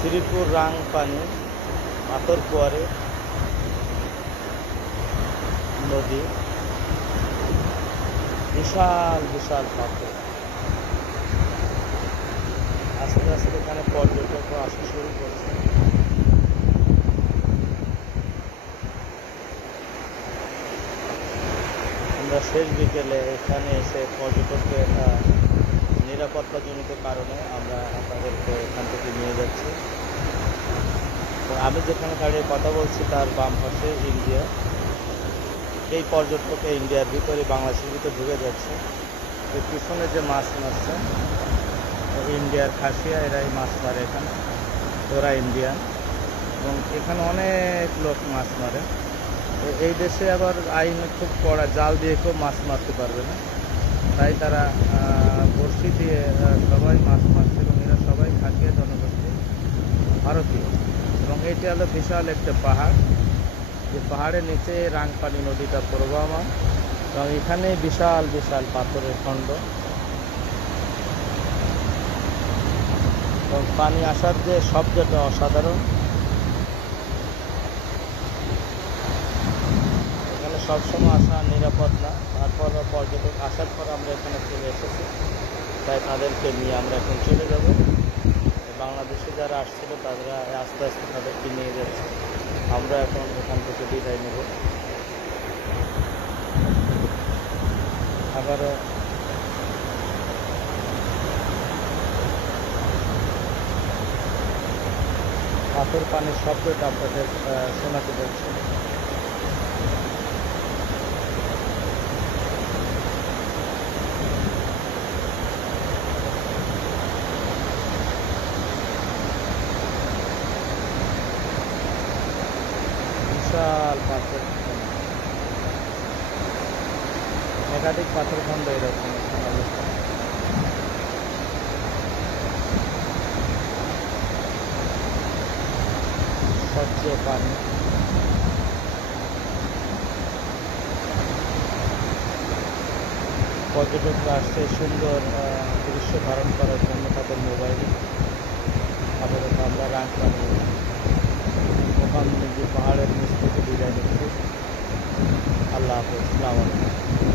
শ্রীপুর রাংপানি পাথরকুয়ারে নদী, বিশাল বিশাল পাথর। আস্তে আস্তে এখানে পর্যটকরা আসা শুরু করছে। আমরা শেষ বিকেলে এখানে এসে পর্যটকদের নিরাপত্তাজনিত কারণে আমরা তাদেরকে এখান থেকে নিয়ে যাচ্ছি। তো আমি যেখানে দাঁড়িয়ে কথা বলছি তার বাম পাশে ইন্ডিয়া। এই পর্যটক ইন্ডিয়ার ভিতরে বাংলাদেশের ভিতরে ঢুকে যাচ্ছে। এই পিছনে যে মাছ মারছে ইন্ডিয়ার খাসিয়া, এরাই মাছ মারে এখানে, ওরা ইন্ডিয়ান। এবং এখানে অনেক লোক মাছ মারে। এই দেশে আবার আইন খুব কড়া, জাল দিয়ে কেউ মাছ মারতে পারবে না, তাই তারা বড়শি দিয়ে সবাই মাছ মারছে। এবং এরা সবাই খাসিয়া জনগোষ্ঠী, ভারতীয়। এবং এটি হলো বিশাল একটা পাহাড়, যে পাহাড়ের নিচে রাংপানি নদীটা প্রবাহমান। এবং এখানে বিশাল বিশাল পাথরের খণ্ড, এবং পানি আসার যে শব্দটা অসাধারণ। এখানে সবসময় আসা নিরাপদ না, তারপর পর্যটক আসার পর আমরা এখানে চলে এসেছি, তাই তাদেরকে নিয়ে আমরা এখন চলে যাব। বাংলাদেশে যারা আসছিল তারা আস্তে আস্তে তাদেরকে নিয়ে যাচ্ছে। আমরা এখন এখান থেকে বিদায় নেব। আবারও পাথর পানির শব্দটা আপনাদের শোনাতে যাচ্ছে। বিশাল পাথর, একাধিক পাথর খণ্ড এরকম এখানে অবস্থা। স্বচ্ছ পানি, পর্যটকরা আসছে সুন্দর দৃশ্য ধারণ করার জন্য তাদের মোবাইলে। আপাতত আমরা রাংপানি ওখান যে পাহাড়ের নিচ থেকে বিদায় নিচ্ছি। আল্লাহ হাফেজ, আসসালামু আলাইকুম।